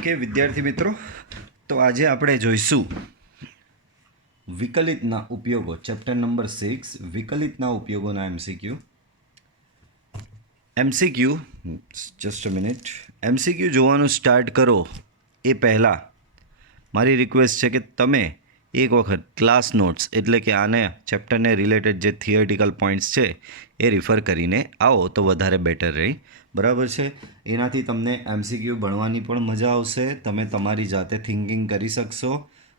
Okay વિદ્યાર્થી મિત્રો, તો આજે આપણે જોઈશું વિકલિતના ઉપયોગો. ચેપ્ટર નંબર 6 વિકલિતના ઉપયોગોના MCQ. Just a minute. MCQ જોવાનું સ્ટાર્ટ કરો એ પહેલાં મારી રિક્વેસ્ટ છે કે તમે એક વખત ક્લાસ નોટ્સ એટલે કે આને ચેપ્ટરને રિલેટેડ જે થિયરિટિકલ પોઈન્ટ્સ છે એ રિફર કરીને આવો તો વધારે બેટર રહે. બરાબર છે? એનાથી તમને એમસીક્યુ ભણવાની પણ મજા આવશે. તમે તમારી જાતે થિંકિંગ કરી શકશો.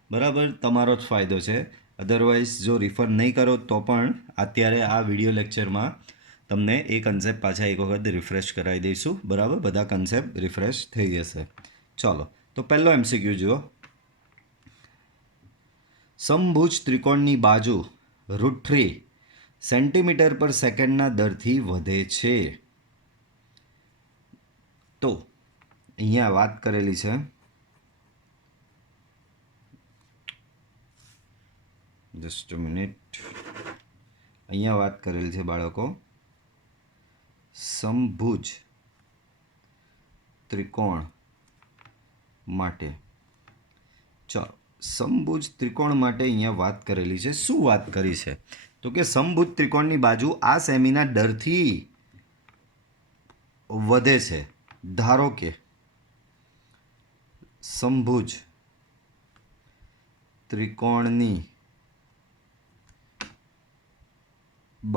બરાબર? તમારો જ ફાયદો છે. અધરવાઇઝ જો રિફર નહીં કરો તો પણ અત્યારે આ વિડીયો લેક્ચરમાં તમને એ કન્સેપ્ટ પાછા એક વખત રિફ્રેશ કરાવી દઈશું. બરાબર? બધા કન્સેપ્ટ રિફ્રેશ થઈ જશે. ચાલો, તો પહેલો એમસીક્યુ જુઓ. સમભુજ ત્રિકોણની બાજુ √3 સેન્ટીમીટર પર સેકન્ડના દરથી વધે છે. તો અહીંયા વાત કરેલી છે જસ્ટ અ મિનિટ. અહીંયા વાત કરેલી છે બાળકો સમભુજ ત્રિકોણ માટે. ચાલો, સમભુજ ત્રિકોણ માટે અહીંયા વાત કરેલી છે. શું વાત કરી છે? તો કે સમભુજ ત્રિકોણની બાજુ આ સેમીના દરથી વધે છે. ધારો કે સમભુજ ત્રિકોણની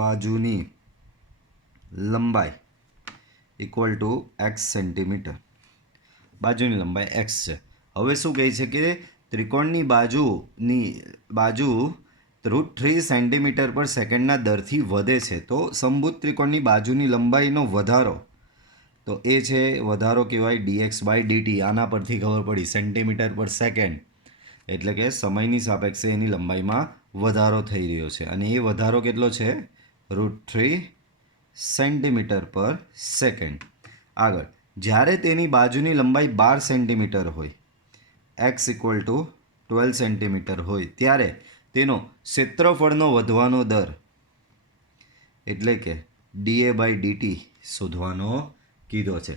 બાજુની લંબાઈ ઇક્વલ ટુ x સેન્ટીમીટર. બાજુની લંબાઈ x છે. હવે શું કહે છે કે ત્રિકોણની બાજુ √3 સેન્ટીમીટર પર સેકન્ડના દરથી વધે છે. તો સમભુજ ત્રિકોણની બાજુની લંબાઈનો વધારો, તો એ છે વધારો કહેવાય dx/dt. આના પરથી ખબર પડી સેન્ટીમીટર પર સેકન્ડ એટલે કે સમયની સાપેક્ષે એની લંબાઈમાં વધારો થઈ રહ્યો છે. અને એ વધારો કેટલો છે? √3 સેન્ટીમીટર પર સેકન્ડ. આગળ, જ્યારે તેની બાજુની લંબાઈ 12 સેન્ટીમીટર હોય, x ઇક્વલ ટુ 12 સેન્ટીમીટર હોય, ત્યારે તેનો ક્ષેત્રફળનો વધવાનો દર એટલે કે dA/dt શોધવાનો કીધો છે.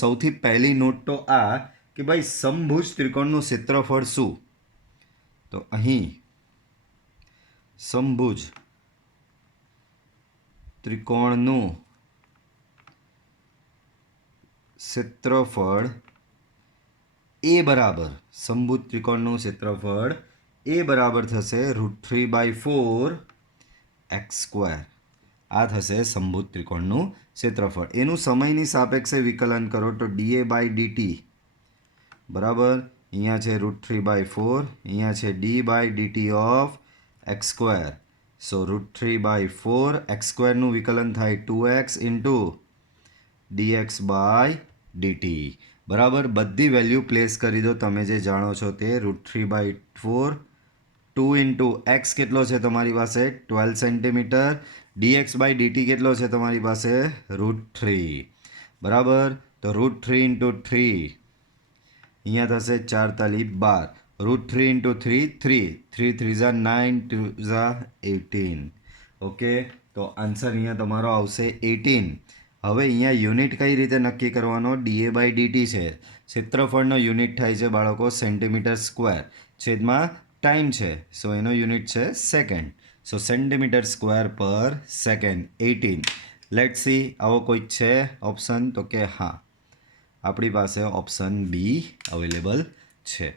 સૌથી પહેલી નોટ તો આ કે ભાઈ સમભુજ ત્રિકોણનું ક્ષેત્રફળ શું? તો અહીં સમભુજ ત્રિકોણનું ક્ષેત્રફળ એ બરાબર થશે √3/4 x². આ થશે સમભુજ ત્રિકોણનું ક્ષેત્રફળ. એનું સમયની સાપેક્ષે વિકલન કરો તો dA/dt બરાબર. અહીંયા છે √3/4, અહીંયા છે d/dt ઓફ x². સો √3/4 x²નું વિકલન થાય 2x ઇન્ટુ dx/dt. બરાબર. બધી વેલ્યુ પ્લેસ કરી દો તમે જે જાણો છો તે. √3/4 2 ઇન્ટુ x કેટલો છે તમારી પાસે? 12 સેન્ટીમીટર. dx/dt કેટલો છે તમારી પાસે? √3. બરાબર. તો √3 ઇન્ટુ 3 અહીંયા થશે 4 તાલી 12. √3 ઇન્ટુ 3 3 3 3 9 2 18. ઓકે, તો આન્સર અહીંયા તમારો આવશે 18. હવે અહીંયા યુનિટ કઈ રીતે નક્કી કરવાનો? dA/dt છે. ક્ષેત્રફળનો યુનિટ થાય છે બાળકો સેન્ટીમીટર સ્ક્વેર. છેદમાં ટાઈમ છે, સો એનો યુનિટ છે સેકન્ડ. સો સેન્ટીમીટર સ્ક્વેર પર સેકન્ડ 18. લેટ સી આવો કોઈ છે ઓપ્શન? તો કે હા, આપણી પાસે ઓપ્શન બી અવેલેબલ છે.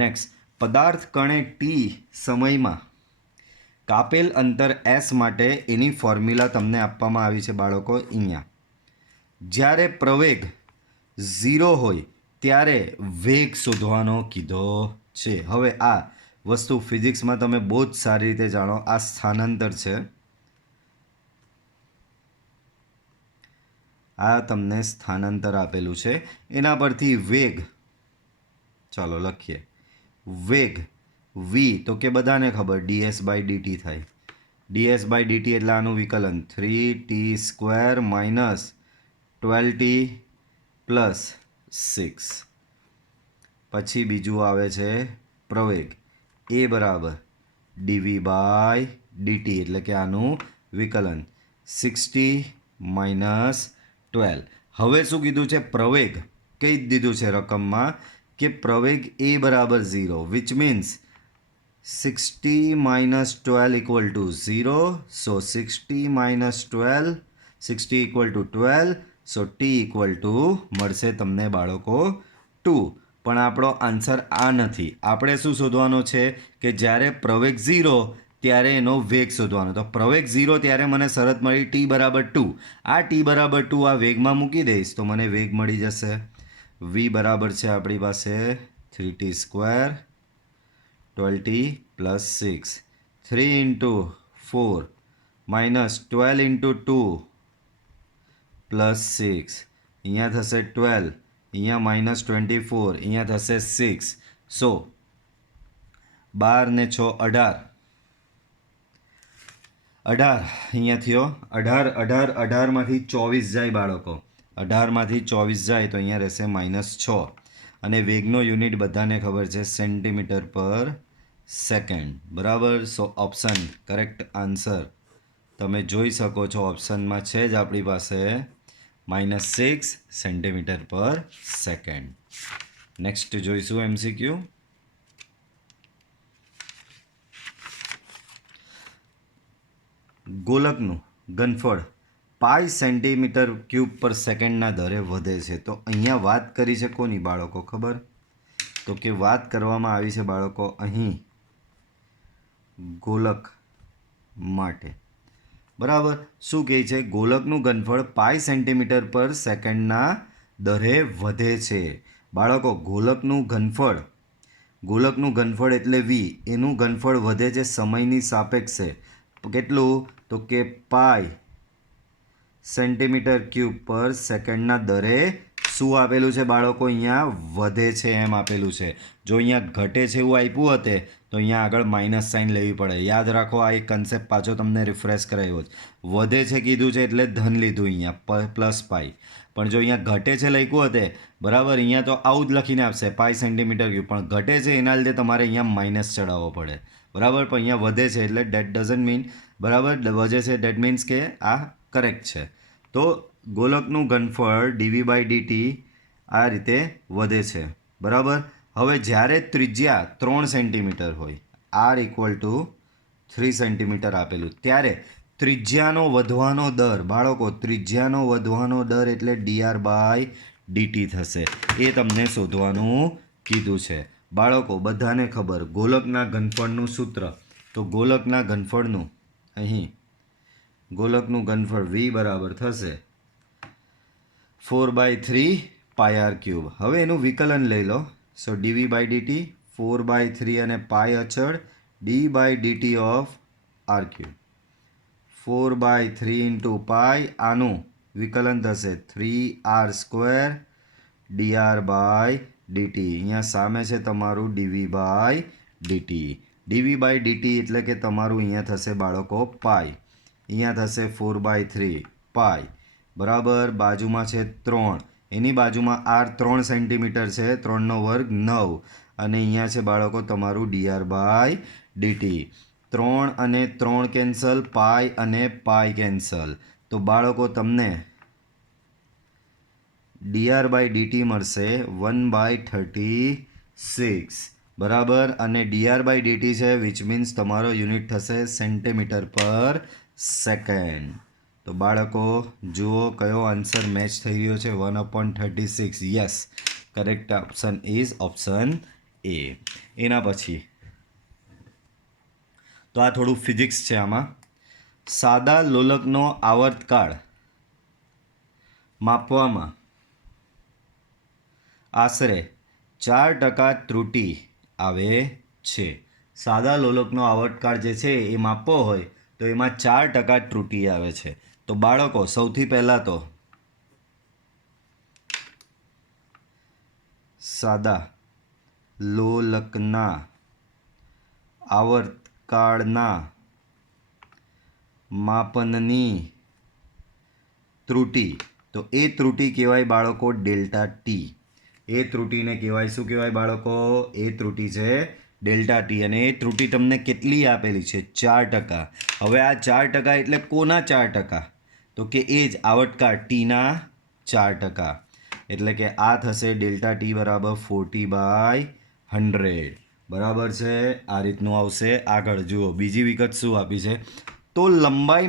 નેક્સ્ટ, પદાર્થ કણે ટી સમયમાં કાપેલ અંતર s માટે એની ફોર્મ્યુલા તમને આપવામાં આવી છે બાળકો અહીંયા. જ્યારે પ્રવેગ 0 હોય ત્યારે વેગ શોધવાનો કીધો છે. હવે આ વસ્તુ ફિઝિક્સમાં તમે બહુ જ સારી રીતે જાણો. આ સ્થાનાંતર છે. આ તમને સ્થાનાંતર આપેલું છે. એના પરથી વેગ, ચાલો લખીએ. વેગ v તો કે બધાને ખબર ds/dt થાય. ds/dt એટલે આનું વિકલન 3t² માઇનસ 12t પ્લસ 6. પછી બીજું આવે છે પ્રવેગ એ બરાબર dv/dt એટલે કે આનું વિકલન 60 માઇનસ 12. હવે શું કીધું છે? પ્રવેગ કહી દીધું છે રકમમાં કે પ્રવેગ એ બરાબર 0, which means 60 minus 12 equal to 0. So 60 minus 12, 60 equal to 12. So t equal to મળશે તમને બાળકો 2. પણ આપણો આન્સર આ નથી. આપણે શું શોધવાનો છે કે જ્યારે પ્રવેગ 0 ત્યારે એનો વેગ શોધવાનો. તો પ્રવેગ 0 ત્યારે મને શરત મળી t બરાબર 2. આ t બરાબર 2 આ વેગમાં મૂકી દઈશ તો મને વેગ મળી જશે. v બરાબર છે આપણી પાસે 3t square 12t plus 6. 3 into 4 minus 12 into 2 plus 6. અહીંયા થશે 12. અહીંયા minus 24. અહીંયા થશે 6. સો 12 ને 6 18. 18 અહીંયા થયો 18 માંથી 24 જાય બાળકો. 18 માંથી 24 જાય તો અહીંયા રહેશે -6. અને વેગનો યુનિટ બધાને ખબર છે સેન્ટીમીટર પર સેકન્ડ. બરાબર. સો ઓપ્શન કરેક્ટ આન્સર તમે જોઈ શકો છો ઓપ્શનમાં છે જ આપણી પાસે -6 સેન્ટીમીટર પર સેકન્ડ. નેક્સ્ટ જોઈશું MCQ. ગોલકનું ઘનફળ પાઈ સેન્ટીમીટર ક્યુબ પર સેકન્ડના દરે વધે છે. તો અહીંયા વાત કરી છે કોની બાળકો ખબર? તો કે વાત કરવામાં આવી છે બાળકો અહીં ગોલક માટે. બરાબર. શું કહે છે? ગોલકનું ઘનફળ પાઈ સેન્ટીમીટર પર સેકન્ડના દરે વધે છે. બાળકો ગોલકનું ઘનફળ એટલે v. એનું ઘનફળ વધે છે સમયની સાપેક્ષે. કેટલું? તો કે પાઈ સેન્ટીમીટર ક્યુબ પર સેકન્ડના દરે શું આપેલું છે બાળકો? અહીંયા વધે છે એમ આપેલું છે. જો અહીંયા ઘટે છે એવું આપ્યું હતે તો અહીંયા આગળ માઇનસ સાઇન લેવી પડે. યાદ રાખો આ એક કન્સેપ્ટ પાછો તમને રિફ્રેશ કરાવ્યો છે. વધે છે કીધું છે એટલે ધન લીધું અહીંયા પ્લસ પાઈ. પણ જો અહીંયા ઘટે છે લખ્યું હતે બરાબર અહીંયા તો આવું જ લખીને આપશે પાઈ સેન્ટીમીટર ક્યુબ. પણ ઘટે છે એના લીધે તમારે અહીંયા માઇનસ ચડાવવો પડે. બરાબર. પણ અહીંયા વધે છે એટલે ડેટ ડઝન્ટ મીન બરાબર વધે છે ડેટ મીન્સ કે આ કરેક્ટ છે. તો ગોલકનું ઘનફળ dv/dt આ રીતે વધે છે. બરાબર. હવે જ્યારે ત્રિજ્યા 3 સેન્ટીમીટર હોય r ઇક્વલ ટુ 3 સેન્ટીમીટર આપેલું ત્યારે ત્રિજ્યાનો વધવાનો દર બાળકો ત્રિજ્યાનો વધવાનો દર એટલે dr/dt થશે. એ તમને શોધવાનું કીધું છે. બાળકો બધાને ખબર ગોલકના ઘનફળનું સૂત્ર. તો ગોલકના ઘનફળનું અહીં ગોલકનું ઘનફળ v બરાબર થશે 4/3 પાઈ r ક્યુબ. હવે એનું વિકલન લઈ લો. સો dv/dt 4/3 અને પાઈ અચળ d/dt of r cube 4/3 into pi. આનું વિકલન થશે 3r² dr/dt. અહીંયા સામે છે તમારું dv/dt. dv/dt એટલે કે તમારું અહીંયા થશે બાળકો પાઈ. અહીંયા થશે 4/3 પાઈ. બરાબર. બાજુમાં છે 3. એની બાજુમાં r 3 સેન્ટીમીટર છે 3 નો વર્ગ 9. અને અહીંયા છે બાળકો તમારું dr/dt. 3 અને 3 કેન્સલ. પાઈ અને પાઈ કેન્સલ. તો બાળકો તમને dr/dt મળશે 1/36. બરાબર. અને dr/dt છે વિચ મીન્સ તમારો યુનિટ થશે સેન્ટીમીટર પર સેકન્ડ. તો બાળકો જુઓ કયો આન્સર મેચ થઈ રહ્યો છે 1/36. Yes correct option is option A. એના પછી તો આ થોડું ફિઝિક્સ છે. આમાં સાદા લોલકનો આવર્તકાળ માપવામાં આશરે 4% ત્રુટિ આવે છે. સાદા લોલકનો આવર્તકાળ જે છે એ માપવો હોય તો એમાં 4% ત્રુટિ આવે છે. તો બાળકો સૌથી પહેલાં તો સાદા લોલકના આવર્તકાળના માપનની ત્રુટિ. તો એ ત્રુટિ કહેવાય બાળકો ડેલ્ટા ટી. એ ત્રુટિને કહેવાય શું કહેવાય બાળકો? એ ત્રુટિ છે ડેલ્ટા ટી. અને એ ત્રુટિ તમને કેટલી આપેલી છે? 4%. હવે આ 4% એટલે કોના 4%? તો કે એ જ આવર્તકાળ ટીના 4%. એટલે કે આ થશે ડેલ્ટા ટી બરાબર 40/100. બરાબર છે, આ રીતનું આવશે. આગળ જુઓ બીજી વિગત શું આપી છે. તો લંબાઈ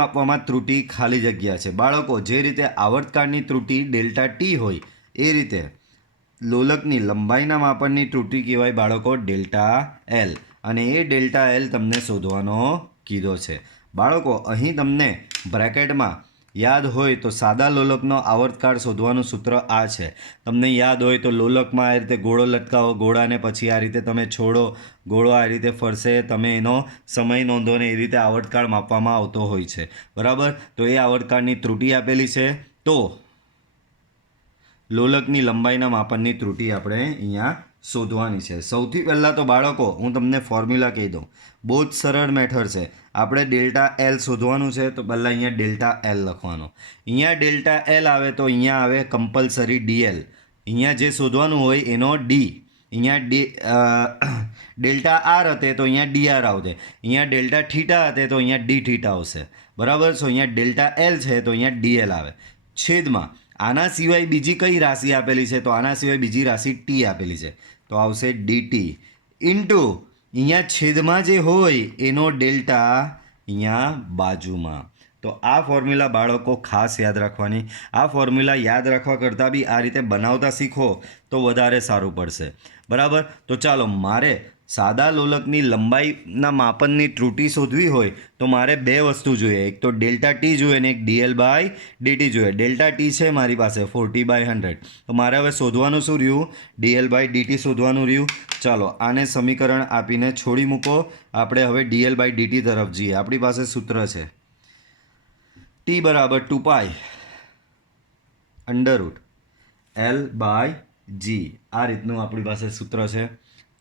માપવામાં ત્રુટિ ખાલી જગ્યા છે. બાળકો, જે રીતે આવર્તકાળની ત્રુટિ ડેલ્ટા ટી હોય એ રીતે લોલકની લંબાઈના માપનની ત્રુટિ કહેવાય બાળકો ડેલ્ટા એલ, અને એ ડેલ્ટા એલ તમને શોધવાનો કીધો છે. બાળકો, અહીં તમને બ્રેકેટમાં યાદ હોય તો સાદા લોલકનો આવર્તકાળ શોધવાનું સૂત્ર આ છે. તમને યાદ હોય તો લોલકમાં આ રીતે ગોળો લટકાવો, ગોળાને પછી આ રીતે તમે છોડો, ગોળો આ રીતે ફરશે, તમે એનો સમય નોંધો ને એ રીતે આવર્તકાળ માપવામાં આવતો હોય છે. બરાબર, તો એ આવર્તકાળની ત્રુટિ આપેલી છે. તો લોલકની લંબાઈના માપનની ત્રુટિ આપણે અહીંયા શોધવાની છે. સૌથી પહેલાં તો બાળકો હું તમને ફોર્મ્યુલા કહી દઉં. બહુ જ સરળ મેથડ છે. આપણે ડેલ્ટા એલ શોધવાનું છે તો પહેલાં અહીંયા ડેલ્ટા એલ લખવાનો. અહીંયા ડેલ્ટા એલ આવે તો અહીંયા આવે કમ્પલસરી ડીએલ. અહીંયા જે શોધવાનું હોય એનો ડી. અહીંયા ડેલ્ટા આર હતે તો અહીંયા ડીઆર આવતે. અહીંયા ડેલ્ટા થીટા હતે તો અહીંયા ડી થીટા આવશે. બરાબર, સો અહીંયા ડેલ્ટા એલ છે તો અહીંયા ડીએલ આવે. છેદમાં આના સિવાય બીજી કઈ રાશિ આપેલી છે? તો આના સિવાય બીજી રાશિ ટી આપેલી છે, તો આવશે ડીટી ઇન્ટુ અહીંયા છેદમાં જે હોય એનો ડેલ્ટા અહીંયા બાજુમાં. તો આ ફોર્મ્યુલા બાળકો ખાસ યાદ રાખવાની. આ ફોર્મ્યુલા યાદ રાખવા કરતાં બી આ રીતે બનાવતા શીખો તો વધારે સારું પડશે. બરાબર, તો ચાલો, મારે સાદા લોલકની લંબાઈના માપનની ત્રુટિ શોધવી હોય તો મારે બે વસ્તુ જોઈએ. એક તો ડેલ્ટા ટી જોઈએ ને એક DL/dt જોઈએ. ડેલ્ટા ટી છે મારી પાસે 40/100, તો મારે હવે શોધવાનું શું રહ્યું? DL/dt શોધવાનું રહ્યું. ચાલો, આને સમીકરણ આપીને છોડી મૂકો. આપણે હવે DL/dt તરફ જઈએ. આપણી પાસે સૂત્ર છે T બરાબર 2π √L/g. આ રીતનું આપણી પાસે સૂત્ર છે.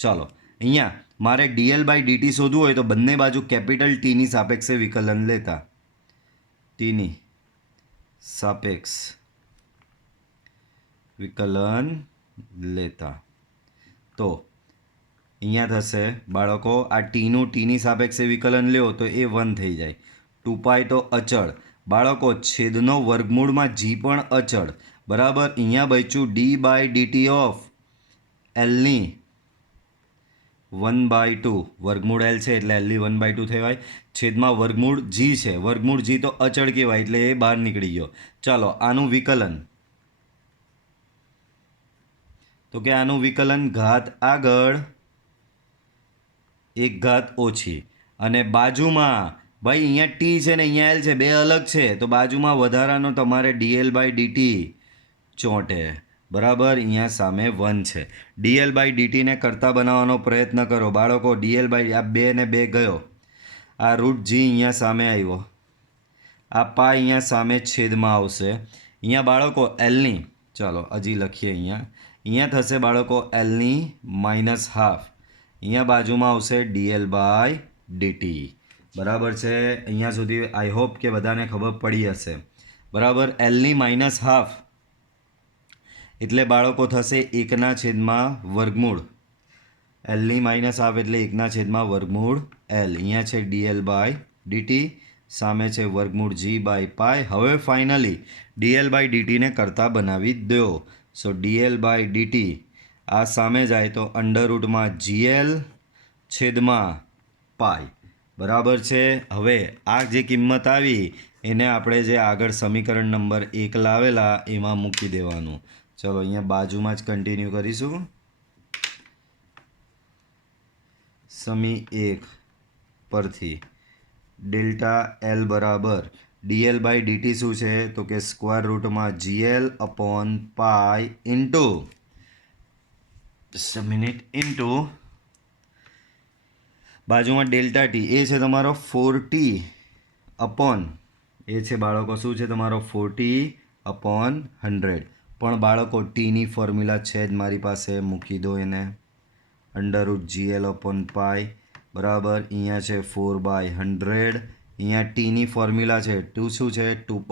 ચાલો, અહીંયા મારે DL/dt શોધવું હોય તો બંને બાજુ કેપિટલ ટીની સાપેક્ષે વિકલન લેતા. ટીની સાપેક્ષ વિકલન લેતા તો અહીંયા થશે બાળકો, આ ટીની સાપેક્ષે વિકલન લ્યો તો એ 1 થઈ જાય. 2π તો અચળ બાળકો, છેદનો વર્ગમૂળમાં g પણ અચળ. બરાબર, અહીંયા બચ્યું d/dt ઓફ એલની 1/2. વર્ગમૂળ એલ છે એટલે એલની 1/2 થવાય. છેદમાં વર્ગમૂળ જી છે, વર્ગમૂળ જી તો અચળ કહેવાય એટલે એ બહાર નીકળી ગયો. ચાલો, આનું વિકલન, તો કે આનું વિકલન ઘાત આગળ 1 ઘાત ઓછી, અને બાજુમાં ભાઈ અહીંયા ટી છે ને અહીંયા એલ છે, બે અલગ છે, તો બાજુમાં વધારાનો તમારે DL/dt ચોંટે. બરાબર, અહીંયા સામે 1 છે. DL/dt ને કરતા બનાવવાનો પ્રયત્ન કરો બાળકો. આ 2 ને 2 ગયો, આ √g અહીંયા સામે આવ્યો, આ પા અહીંયા સામે છેદમાં આવશે. અહીંયા બાળકો એલની, ચાલો હજી લખીએ, અહીંયા થશે બાળકો એલની -½ અહીંયા બાજુમાં આવશે DL/dt. બરાબર છે, અહીંયા સુધી આઈ હોપ કે બધાને ખબર પડી હશે. બરાબર, એલની -½ એટલે બાળકો થશે 1/વર્ગમૂળ. એલની -½ એટલે 1/વર્ગમૂળ એલ. અહીંયા છે DL/dt, સામે છે વર્ગમૂળ g/π. હવે ફાઇનલી DL/dt ને કરતા બનાવી દો. સો DL/dt આ સામે જાય તો √GL છેદમાં પાઈ. બરાબર છે. હવે આ જે કિંમત આવી એને આપણે જે આગળ સમીકરણ નંબર 1 લાવેલા એમાં મૂકી દેવાનું. ચલો, અહીંયા બાજુમાં જ કન્ટિન્યુ કરીશું. સમી 1 પરથી ડેલ્ટા એલ બરાબર DL/dt શું છે? તો કે √GL/પાઈ ઇન્ટુ બાજુમાં ડેલ્ટા ટી એ છે તમારો 4t અપોન, એ છે બાળકો શું છે તમારો 40/100. પણ બાળકો ટીની ફોર્મ્યુલા છે જ મારી પાસે, મૂકી દો એને. √GL/પાઈ બરાબર, અહીંયા છે 4/100. અહીંયા ટીની ફોર્મ્યુલા છે શું છે? 2π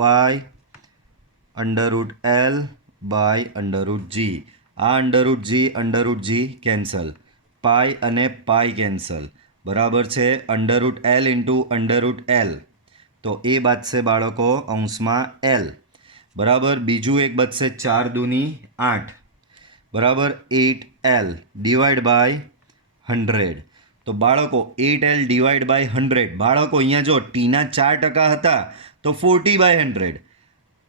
√L/√g. આ √g કેન્સલ, પાઈ અને પાઈ કેન્સલ. બરાબર છે, √L ઇન્ટુ √L, તો એ બાજશે બાળકો અંશમાં એલ. બરાબર. બીજું એક બચશે 4 દૂની 8. બરાબર. 8L divide by 100. તો બાળકો 8L ડિવાઈડ બાય 100. બાળકો અહીંયા જો ટીના 4% હતા તો 40/100.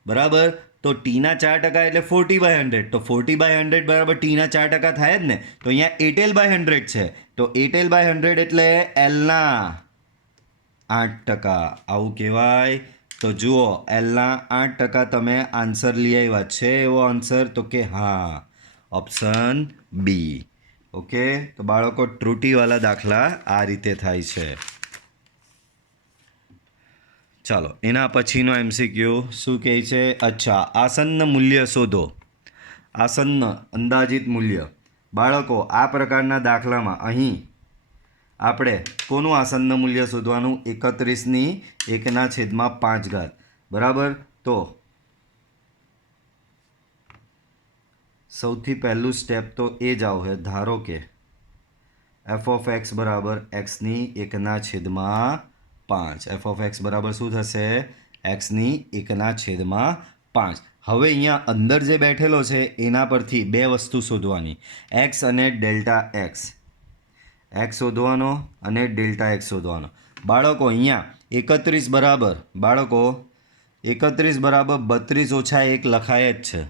બરાબર. તો ટીના 4% એટલે 40/100. તો 40/100 બરાબર ટીના 4% થાય જ ને. તો અહીંયા 8L/100 છે. તો 8L/100 એટલે એલના 8%. આવું કહેવાય. તો જુઓ એલના 8% તમે આન્સર લઈ આવ્યા છે એવો આન્સર? તો કે હા, ઓપ્શન બી. ઓકે. તો બાળકો ત્રુટિવાળા દાખલા આ રીતે થાય છે. ચાલો એના પછીનો MCQ શું કહે છે? અચ્છા, આસન્ન મૂલ્ય શોધો. આસન્ન અંદાજિત મૂલ્ય. બાળકો આ પ્રકારના દાખલામાં અહીં આપણે કોનું આસન્ન મૂલ્ય શોધવાનું? 31ની 1/5. બરાબર. તો સૌથી પહેલું સ્ટેપ તો એ જ આવશે. ધારો કે f(x) બરાબર xની 1/5. f(x) બરાબર શું થશે? xની 1/5. હવે અહીંયા અંદર જે બેઠેલો છે એના પરથી બે વસ્તુ શોધવાની, x અને ડેલ્ટા x. x શોધવાનો અને ડેલ્ટા x શોધવાનો. બાળકો અહીંયા 31 બરાબર 32 ઓછા 1 લખાય જ છે.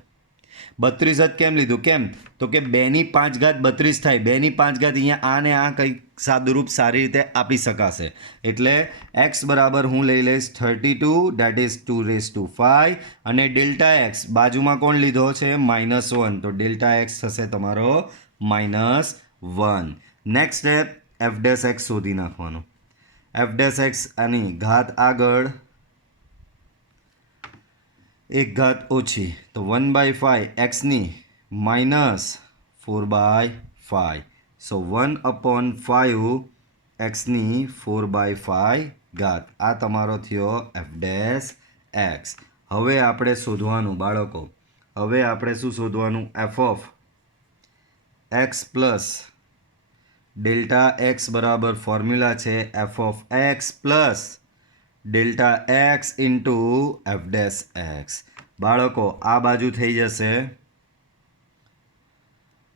32 જ કેમ લીધું? કેમ? તો કે 2/5 32 થાય. 2/5 અહીંયા આ ને આ કંઈક સાદુરૂપ સારી રીતે આપી શકાશે. એટલે x બરાબર હું લઈ લઈશ 32, દેટ ઇઝ 2/5. અને ડેલ્ટા x બાજુમાં કોણ લીધો છે? -1. તો ડેલ્ટા x થશે તમારો -1. નેક્સ્ટ સ્ટેપ f' શોધી નાખવાનું. f' આની ઘાત આગળ 1 ઘાત ઓછી. તો 1/5 xની -4/5. સો 1/5 xની 4/5 ઘાત. આ તમારો થયો f'. હવે આપણે શોધવાનું બાળકો, હવે આપણે શું શોધવાનું? f(x) પ્લસ ડેલ્ટા x બરાબર ફોર્મ્યુલા છે f(x) plus delta x into f'(x). બાળકો આ બાજુ થઈ જશે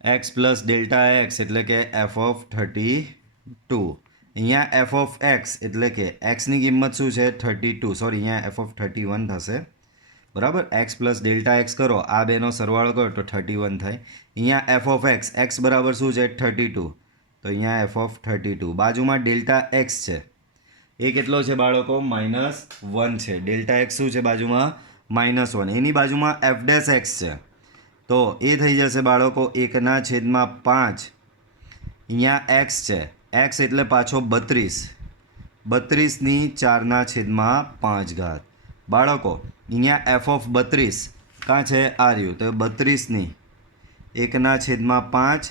x પ્લસ ડેલ્ટા x એટલે કે f(32). અહીંયા f(x) એટલે કે xની કિંમત શું છે? 32. સોરી, અહીંયા f(31) થશે. બરાબર. x પ્લસ ડેલ્ટા x કરો, આ બેનો સરવાળો કરો તો 31 થાય. અહીંયા f(x) x બરાબર શું છે? 32. તો અહીંયા f(32). બાજુમાં ડેલ્ટા x છે, એ કેટલો છે બાળકો? -1 છે. ડેલ્ટા x શું છે બાજુમાં? -1. એની બાજુમાં f'(x) છે, તો એ થઈ જશે બાળકો 1/5. અહીંયા x છે, x એટલે પાછો 32. 32ની 4/5 ઘાત. બાળકો અહીંયા f(32) કાં છે? આ રહ્યું. તો 32ની 1/5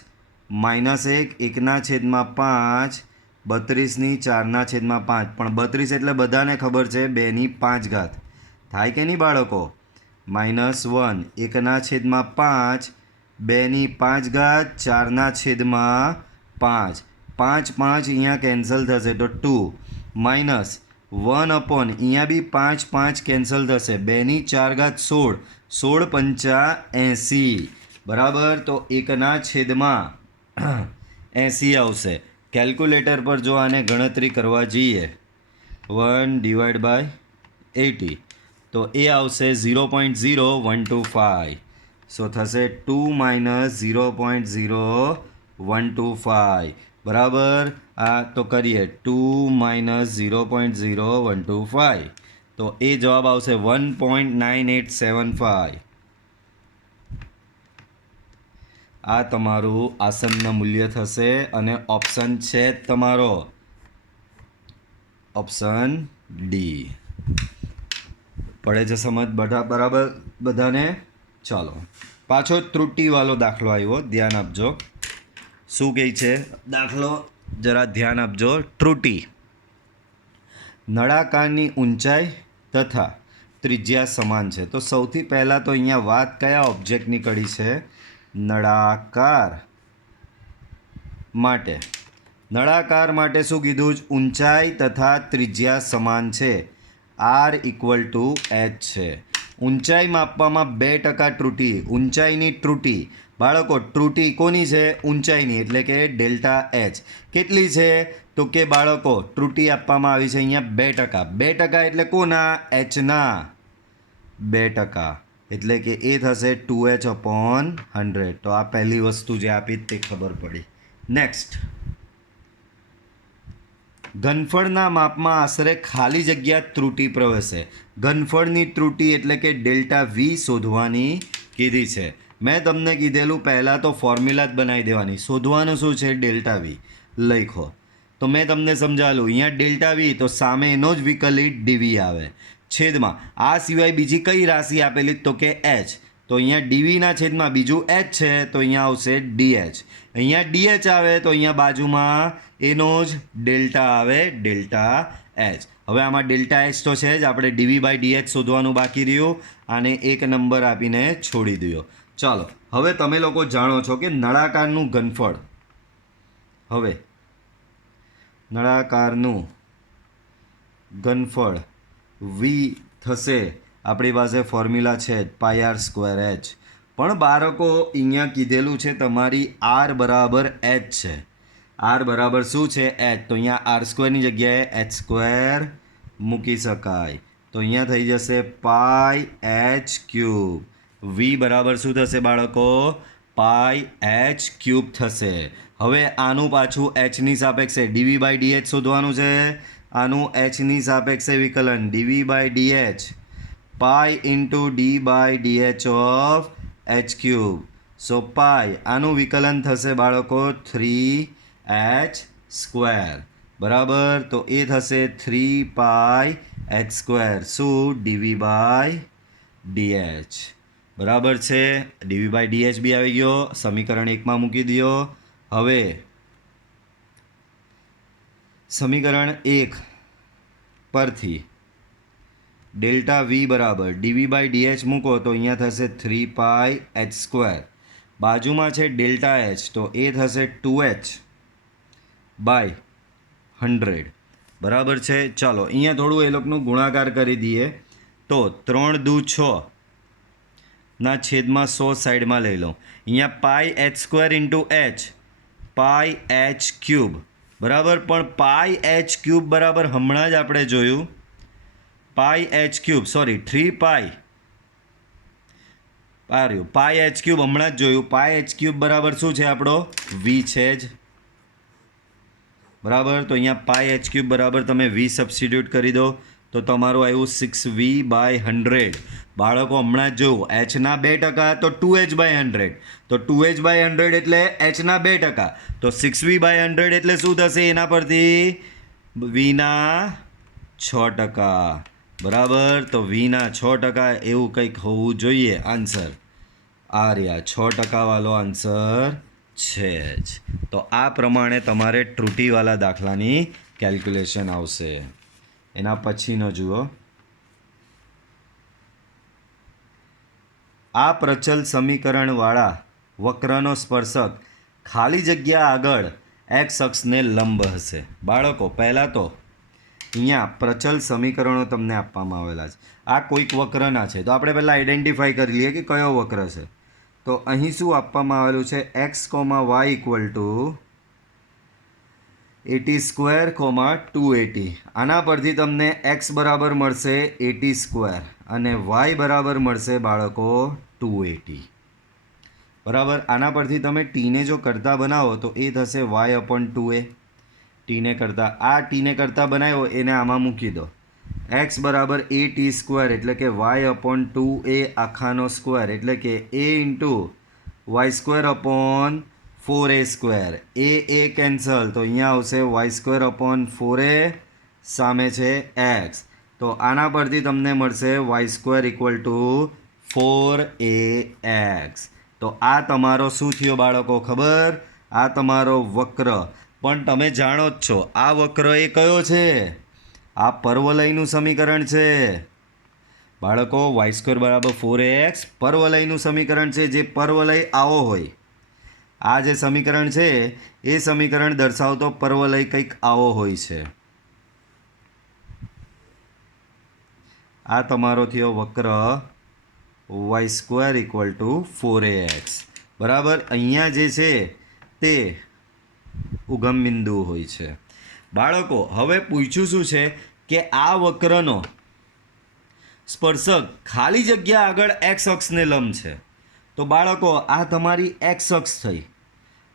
-1 1/5 32ની 4/5. પણ 32 એટલે બધાને ખબર છે 2/5 ઘાત થાય કે નહીં બાળકો? -1 1/5 2/5 ઘાત 4/5. 5 અહીંયા કેન્સલ થશે તો 2 માઇનસ 1 અહીંયા બી 5 કેન્સલ થશે. 2/4 ઘાત 16. 16 × 80. બરાબર. તો 1/80 આવશે. કેલ્ક્યુલેટર પર જો આને ગણતરી કરવા જઈએ 1/80 તો એ આવશે 0.0125. સો થશે 2 - 0.0125. બરાબર. આ તો કરીએ 2 - 0.0125. તો એ જવાબ આવશે 1.9875. આ તમારું આસન્ન મૂલ્ય થશે અને ઓપ્શન છે તમારો ઓપ્શન ડી. પડે છે સમજ બરાબર બધાને? ચાલો પાછો ત્રુટિવાળો દાખલો આવ્યો, ધ્યાન આપજો. શું કહે છે દાખલો? જરા ધ્યાન આપજો. ત્રુટિ. નળાકારની ઊંચાઈ તથા ત્રિજ્યા સમાન છે. તો સૌથી પહેલાં તો અહીંયા વાત કયા ઓબ્જેક્ટની કરી છે? નળાકાર માટે. નળાકાર માટે શું કીધું? ઊંચાઈ તથા ત્રિજ્યા સમાન છે. આર ઇક્વલ ટુ એચ છે. ઊંચાઈ માપવામાં 2% ત્રુટી, ઊંચાઈની ત્રુટી. બાળકો ત્રુટી કોની છે? ઊંચાઈની, એટલે કે ડેલ્ટા એચ. કેટલી છે? તો કે બાળકો ત્રુટી આપવામાં આવી છે અહીંયા 2%. 2% એટલે કોના? એચના 2%. એટલે કે એ થશે 2h/100. તો આ પહેલી વસ્તુ જે આપી તે ખબર પડી. નેક્સ્ટ, ઘનફળના માપમાં આશરે ખાલી જગ્યા ત્રુટી પ્રવેશે. ઘનફળની ત્રુટી એટલે કે ડેલ્ટા વી શોધવાની કીધી છે. મેં તમને કીધેલું પહેલાં તો ફોર્મ્યુલા જ બનાવી દેવાની. શોધવાનું શું છે? ડેલ્ટા વી લખો. તો મેં તમને સમજાવેલું અહીંયા ડેલ્ટા વી તો સામે એનો જ વિકલિત ડીવી આવે છેદમાં. આ સિવાય બીજી કઈ રાશિ આપેલી? તો કે એચ. તો અહીંયા ડીવીના છેદમાં બીજું એચ છે તો અહીંયા આવશે ડીએચ. અહીંયા ડીએચ આવે તો અહીંયા બાજુમાં એનો જ ડેલ્ટા આવે, ડેલ્ટા એચ. હવે આમાં ડેલ્ટા એચ તો છે જ, આપણે ડીવી બાય ડીએચ શોધવાનું બાકી રહ્યું. આને એક નંબર આપીને છોડી દો. ચાલો, હવે તમે લોકો જાણો છો કે નળાકારનું ઘનફળ. હવે નળાકારનું ઘનફળ વી થશે, આપણી પાસે ફોર્મ્યુલા છે πr²h. પણ બાળકો અહીંયા કીધેલું છે તમારી આર બરાબર એચ છે. આર બરાબર શું છે? એચ. તો અહીંયા r² જગ્યાએ h² મૂકી શકાય. તો અહીંયા થઈ જશે πh³. વી બરાબર શું થશે બાળકો? πh³ થશે. હવે આનું પાછું એચની સાપેક્ષે ડીવી બાય ડીએચ શોધવાનું છે. આનું એચની સાપેક્ષે વિકલન DV by DH pi into D by DH of h³. So pi આનું વિકલન થશે બાળકો 3h². બરાબર, તો એ થશે 3πh². શું? DV by DH. બરાબર છે. ડીવી બાય ડીએચ બી આવી ગયો. સમીકરણ 1માં મૂકી દો. હવે સમીકરણ 1 પરથી ડેલ્ટા વી બરાબર ડીવી બાય ડીએચ મૂકો તો અહીંયા થશે 3πh². બાજુમાં છે ડેલ્ટા એચ તો એ થશે 2h/100. બરાબર છે. ચાલો અહીંયા થોડું એ લોકોનું ગુણાકાર કરી દઈએ. તો 3 દુ 6 ના છેદમાં 100 સાઈડમાં લઈ લો. અહીંયા πh² ઇન્ટુ એચ πh³. બરાબર, પણ πh³ બરાબર હમણાં જ આપણે જોયું πh³ સોરી 3π રહ્યું πh³ હમણાં જ જોયું. πh³ બરાબર શું છે? આપણો વી છે જ. બરાબર, તો અહીંયા πh³ બરાબર તમે વી સબસ્ટિટ્યૂટ કરી દો તો તમારું આવ્યું 6v/100. બાળકો હમણાં જ જોયું એચના 2% તો 2h/100. તો 2h/100 એટલે એચના 2%. તો 6v/100 એટલે શું થશે? એના પરથી વીના 6%. બરાબર, તો વીના 6% એવું કંઈક હોવું જોઈએ આન્સર. આ રહ્યા 6% વાળો આન્સર છે જ. તો આ પ્રમાણે તમારે ત્રુટીવાળા દાખલાની કેલ્ક્યુલેશન આવશે. એના પછીનો જુઓ. આ પ્રચલ સમીકરણવાળા વક્રનો સ્પર્શક ખાલી જગ્યા આગળ એક્સ અક્ષને લંબ હશે. બાળકો પહેલાં તો અહીંયા પ્રચલ સમીકરણો તમને આપવામાં આવેલા છે. આ કોઈક વક્રના છે તો આપણે પહેલાં આઈડેન્ટિફાઈ કરી લઈએ કે કયો વક્ર છે. તો અહીં શું આપવામાં આવેલું છે? x, y equal to 80² 280. આના પરથી તમને x બરાબર મળશે 80² અને y બરાબર મળશે બાળકો 280. બરાબર, આના પરથી તમે ટીને જો કરતા બનાવો તો એ થશે y/2a. ટીને કરતા આ ટીને કરતા બનાવ્યો એને આમાં મૂકી દો. x બરાબર at² એટલે કે y/2a આખાનો સ્ક્વેર એટલે કે a into y²/4a². A cancel તો અહીંયા આવશે y²/4a સામે છે x. તો આના પરથી તમને મળશે y² ઇક્વલ ટુ 4ax. તો આ તમારો શું થયો બાળકો ખબર? આ તમારો વક્ર. પણ તમે જાણો જ છો આ વક્ર એ કયો છે? આ પરવલયનું સમીકરણ છે બાળકો. y² બરાબર 4ax પરવલયનું સમીકરણ છે. જે પરવલય આવો હોય, આ જે સમીકરણ છે એ સમીકરણ દર્શાવતો પરવલય કંઈક આવો હોય છે. આ તમારો થયો વક્ર y² = 4ax બરાબર. અહીંયા જે છે તે ઉગમ બિંદુ હોય છે. બાળકો હવે પૂછ્યું શું છે કે આ વક્રનો સ્પર્શક ખાલી જગ્યા આગળ એક્સ અક્ષને લંબ છે. તો બાળકો આ તમારી એક્સ અક્ષ થઈ,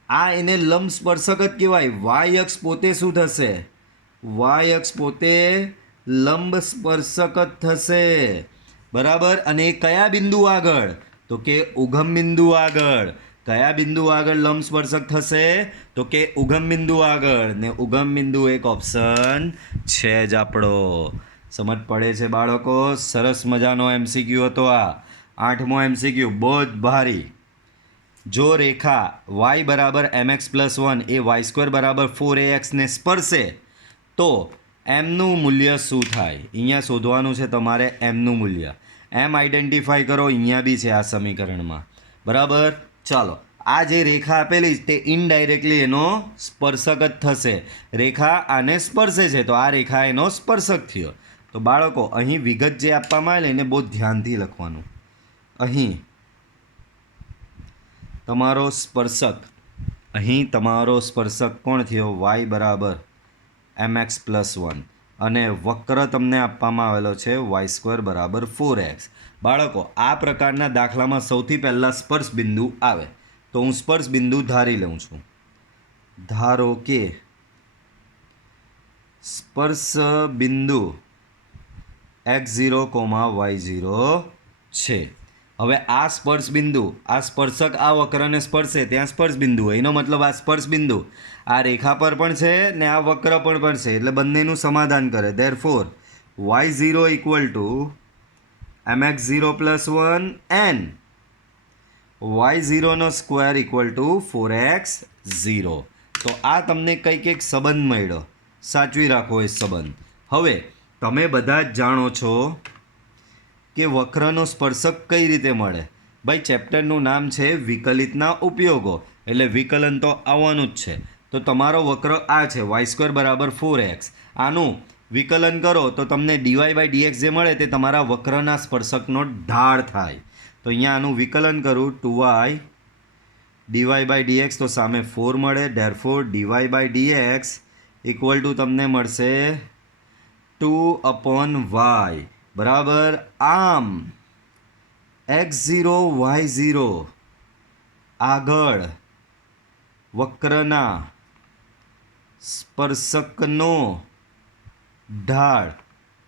આ એને લંબ સ્પર્શક જ કહેવાય. વાય અક્ષ પોતે શું થશે? વાય અક્ષ પોતે લંબ સ્પર્શક જ થશે બરાબર. અને કયા બિંદુ આગળ? તો કે ઉગમ બિંદુ આગળ. કયા બિંદુ આગળ લંબ સ્પર્શક થશે? તો કે ઉગમ બિંદુ આગળ. ને ઉગમ બિંદુ એક ઓપ્શન છે જ આપણો. સમજ પડે છે બાળકો? સરસ મજાનો MCQ હતો આ. 8મો MCQ બહુ જ ભારી. જો રેખા y = mx+1 એ y² = 4ax ને સ્પર્શે તો એમનું મૂલ્ય શું થાય? અહીંયા શોધવાનું છે તમારે એમનું મૂલ્ય. એમ આઈડેન્ટિફાઈ કરો, અહીંયા બી છે આ સમીકરણમાં બરાબર. ચાલો, આ જે રેખા આપેલી તે ઇનડાયરેક્ટલી એનો સ્પર્શક જ થશે. રેખા આને સ્પર્શે છે તો આ રેખા એનો સ્પર્શક થયો. તો બાળકો અહીં વિગત જે આપવામાં આવેલી એને બહુ ધ્યાનથી લખવાનું. અહીં તમારો સ્પર્શક, અહીં તમારો સ્પર્શક કોણ થયો? y = mx+1 અને વક્ર તમને આપવામાં આવેલો છે y² = 4x. બાળકો આ પ્રકારના દાખલામાં સૌથી પહેલાં સ્પર્શ બિંદુ આવે. તો હું સ્પર્શ બિંદુ ધારી લઉં છું. ધારો કે સ્પર્શ બિંદુ x0, y0 છે. હવે આ સ્પર્શ બિંદુ, આ સ્પર્શક આ વક્રને સ્પર્શે ત્યાં સ્પર્શ બિંદુ હોય. એનો મતલબ આ સ્પર્શ બિંદુ આ રેખા પર પણ છે ને આ વક્ર પર પણ છે, એટલે બંનેનું સમાધાન કરે. Therefore y0 = mx0+1 and y0² = 4x0. તો આ તમને કંઈક એક સંબંધ મળ્યો. સાચવી રાખો એ સંબંધ. હવે તમે બધા જ જાણો છો કે વક્રનો સ્પર્શક કઈ રીતે મળે. ભાઈ ચેપ્ટરનું નામ છે વિકલિતના ઉપયોગો, એટલે વિકલન તો આવવાનું જ છે. તો તમારો વક્ર આ છે y² = 4x. આનું વિકલન કરો તો તમને dy/dx જે મળે તે તમારા વક્રના સ્પર્શકનો ઢાળ થાય. તો અહીંયા આનું વિકલન કરું 2y dy/dx તો સામે 4 મળે. ધેરફોર dy/dx = તમને મળશે 2/y બરાબર. આમ x0 y0 આગળ વક્રના સ્પર્શકનો ઢાળ.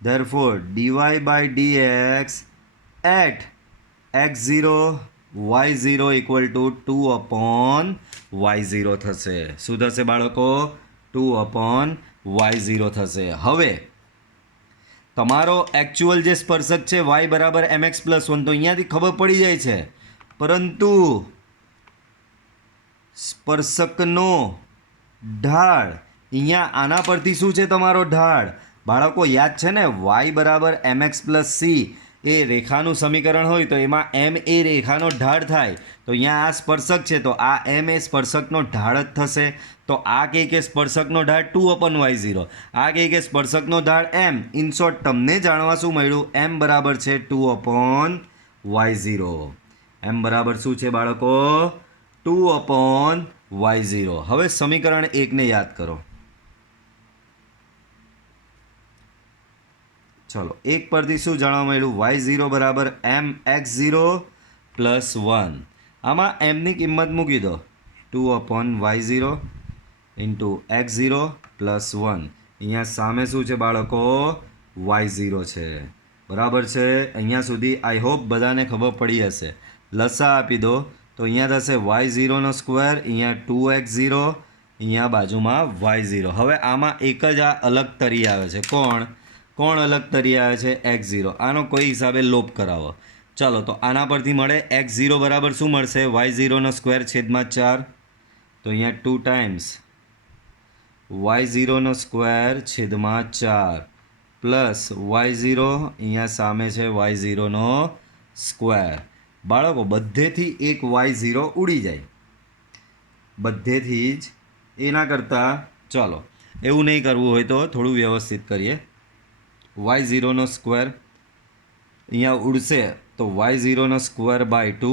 Therefore dy/dx at x0 y0 = 2/y0 થશે. શું થશે બાળકો? 2/y0 થશે. હવે તમારો એકચ્યુઅલ જે સ્પર્શક છે y = mx+1 તો અહીંયાથી ખબર પડી જાય છે, પરંતુ સ્પર્શકનો ઢાળ અહીંયા આના પરથી શું છે તમારો ઢાળ? બાળકો યાદ છે ને y = mx+c એ રેખાનું સમીકરણ હોય તો એમાં m એ રેખાનો ઢાળ થાય. તો અહીંયા આ સ્પર્શક છે તો આ m એ સ્પર્શકનો ઢાળ જ થશે. તો આ કહે કે સ્પર્શકનો ઢાળ 2/y0, આ કહે કે સ્પર્શકનો ઢાળ m. ઇન શોર્ટ તમને જાણવા શું મળ્યું? m બરાબર છે 2/y0. m બરાબર શું છે બાળકો? 2/y0. હવે સમીકરણ 1 ને યાદ કરો. ચલો, એક પરથી શું જાણવા મળ્યું? y0 = mx0+1. આમાં m ની કિંમત મૂકી દો 2/y0 × x0+1. અહીંયા સામે શું છે બાળકો? y0 છે બરાબર છે. અહીંયા સુધી આઈ હોપ બધાને ખબર પડી હશે. લસા આપી દો તો અહીંયા થશે y0², અહીંયા 2x0, અહીંયા બાજુમાં y0. હવે આમાં એક જ આ અલગ તરી આવે છે. કોણ અલગ તરી આવે છે? x0. આનો કોઈ હિસાબે લોપ કરાવો. ચાલો, તો આના પરથી મળે x0 બરાબર શું મળશે? y0² / 4. તો અહીંયા 2 ટાઈમ્સ y0² / 4 પ્લસ y0, અહીંયા સામે છે y0². બાળકો બધેથી એક y0 ઉડી જાય, બધેથી જ. એના કરતાં ચાલો એવું નહીં કરવું હોય તો થોડું વ્યવસ્થિત કરીએ. y0² અહીંયા ઉડશે તો y0 square by 2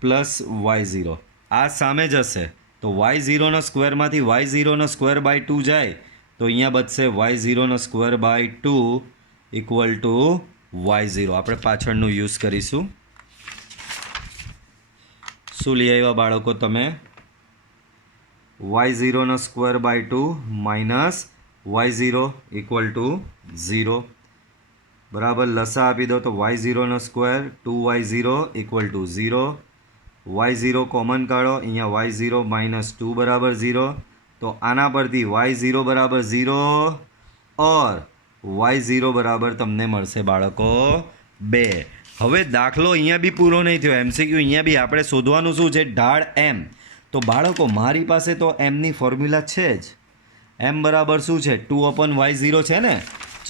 plus y0 આ સામે જશે તો y0 સ્ક્વેરમાંથી y0 સ્ક્વેર બાય 2 જાય તો અહીંયા બચશે y0 square by 2 equal to y0. આપણે પાછળનું યુઝ કરીશું. શું લઈ આવ્યા બાળકો તમે? y0 square by 2 minus y0 equal to 0. બરાબર, લસા આપી દો તો y0 square 2y0 equal to 0. y0 common કાઢો, અહીંયા y0 માઇનસ 2 બરાબર 0. તો આના પરથી y0 બરાબર 0 ઓર y0 બરાબર તમને મળશે બાળકો 2. હવે દાખલો અહીંયા બી પૂરો નહીં થયો. MCQ અહીંયા બી આપણે શોધવાનું શું છે? ઢાળ m. તો બાળકો મારી પાસે તો mની ફોર્મ્યુલા છે જ. m બરાબર શું છે? 2/y0 છે ને.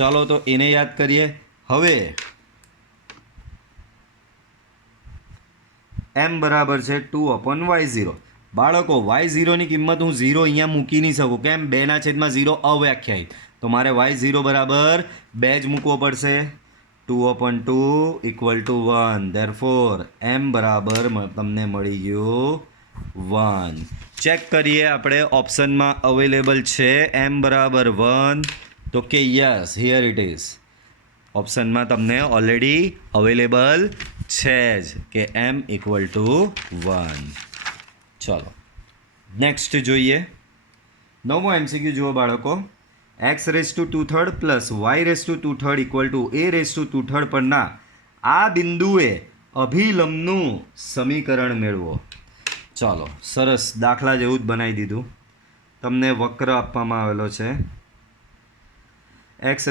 ચાલો તો એને યાદ કરીએ. હવે m બરાબર છે 2/y0. બાળકો y0ની કિંમત હું 0 અહીંયા મૂકી નહીં શકું. કેમ? 2/0 અવ્યાખ્યાયિત. તો મારે y0 બરાબર 2 જ મૂકવો પડશે. 2/2 ઇક્વલ ટુ 1. ધેરફોર m બરાબર તમને મળી ગયું 1. ચેક કરીએ આપણે ઓપ્શનમાં અવેલેબલ છે m બરાબર 1 તો કે યસ, હિયર ઇટ ઇઝ. ઓપ્શનમાં તમને ઓલરેડી અવેલેબલ છે જ કે m ઇક્વલ ટુ 1. ચલો નેક્સ્ટ જોઈએ. નવમો MCQ જુઓ બાળકો. x⁻² plus y⁻² equal to a⁻² પરના આ બિંદુએ અભિલંબનું સમીકરણ મેળવો. ચાલો, સરસ દાખલા જેવું જ બનાવી દીધું. તમને વક્ર આપવામાં આવેલો છે x⁻²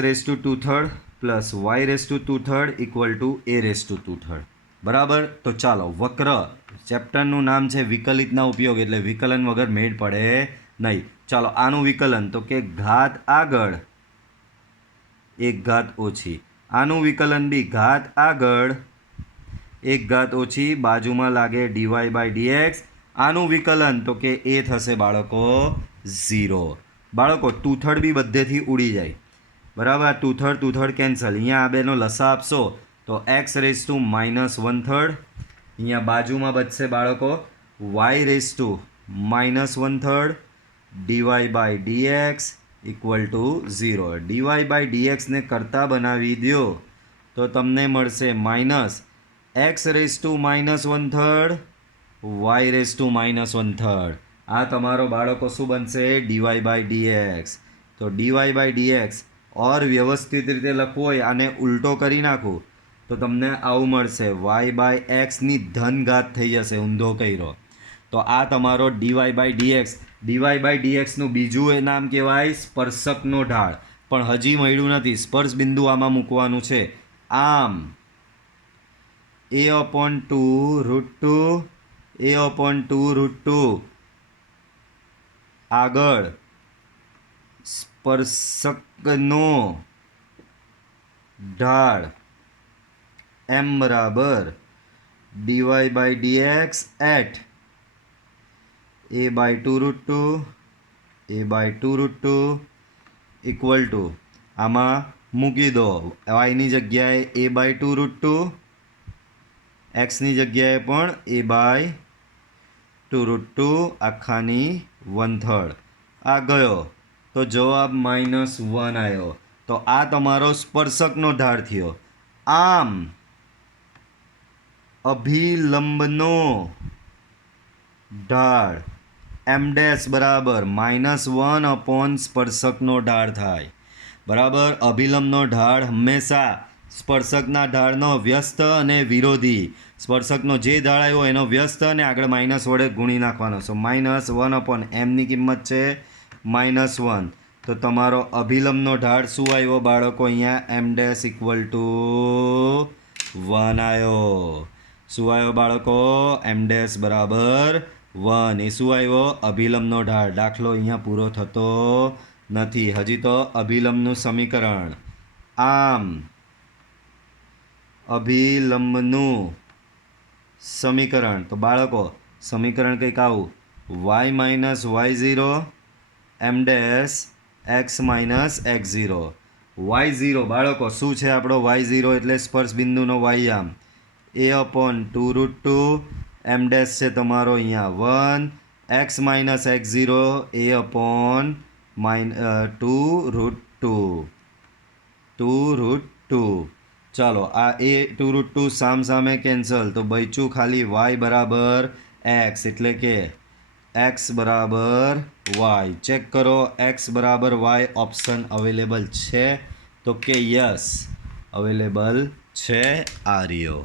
plus y⁻² equal to a⁻². બરાબર. તો ચાલો, વક્ર ચેપ્ટરનું નામ છે વિકલિતના ઉપયોગ, એટલે વિકલન વગર મેળ પડે નહીં. ચાલો આનું વિકલન તો કે ઘાત આગળ એક ઘાત ઓછી. આનું વિકલન બી ઘાત આગળ એક ઘાત ઓછી, બાજુમાં લાગે dy/dx. આનું વિકલન તો કે એ થશે બાળકો 0. બાળકો 2/3 બી બધેથી ઉડી જાય. બરાબર, 2/3 કેન્સલ. અહીંયા આ બેનો લસા આપશો તો x⁻⁻1/3. અહીંયા બાજુમાં બચશે બાળકો y⁻⁻1/3 dy/dx equal to 0. dy/dx ને કરતા બનાવી દો તો તમને મળશે માઇનસ x⁻⁻1/3 y⁻⁻1/3. આ તમારો બાળકો શું બનશે? dy/dx. તો dy/dx ઓર વ્યવસ્થિત રીતે લખવું હોય આને ઉલટો કરી નાખું તો તમને આવું મળશે y/x ની ધન ઘાત થઈ જશે, ઊંધો કર્યો. તો આ તમારો dy/dx. dy/dx નું બીજું એ નામ કહેવાય સ્પર્શકનો ઢાળ, પણ હજી મળ્યું નથી. સ્પર્શ બિંદુ આમાં મૂકવાનું છે. આમ a/2√2 આગળ સ્પર્શકનો ઢાળ m બરાબર dy/dx at a/2√2 equal to આમાં મૂકી દો yની જગ્યાએ a/2√2, xની જગ્યાએ પણ a/2√2 આખાની 1/3. આ ગયો તો જવાબ -1 આવ્યો. તો આ તમારો સ્પર્શકનો ઢાળ થયો. આમ અભિલંબનો ઢાળ m' બરાબર -1 સ્પર્શકનો ઢાળ થાય. બરાબર. અભિલંબનો ઢાળ હંમેશા સ્પર્શકના ઢાળનો વ્યસ્ત અને વિરોધી. સ્પર્શકનો જે ઢાળ આવ્યો એનો વ્યસ્ત અને આગળ માઇનસ વડે ગુણી નાખવાનો. સો -1/m ની કિંમત છે -1. તો તમારો અભિલંબનો ઢાળ શું આવ્યો બાળકો? અહીંયા m' ઇક્વલ ટુ 1 આવ્યો. શું આવ્યો બાળકો? m' બરાબર 1. એ શું આવ્યો? અભિલંબનો ઢાળ. દાખલો અહીંયા પૂરો થતો નથી, હજી તો અભિલંબનું સમીકરણ. આમ અભિલંબનું સમીકરણ. તો બાળકો સમીકરણ કંઈક આવું y - y0 m' x - x0. y0 બાળકો શું છે આપણો y0 એટલે સ્પર્શ બિંદુનો y આમ a/2√2 m ડેશ છે તમારો અહીંયા 1 x માઇનસ x0 a/2√2 ચાલો આ a/2√2 સામે કેન્સલ તો બચ્યું ખાલી y બરાબર x એટલે કે x બરાબર y ચેક કરો x બરાબર y ઓપ્શન અવેલેબલ છે તો કે યસ અવેલેબલ છે આ રહ્યો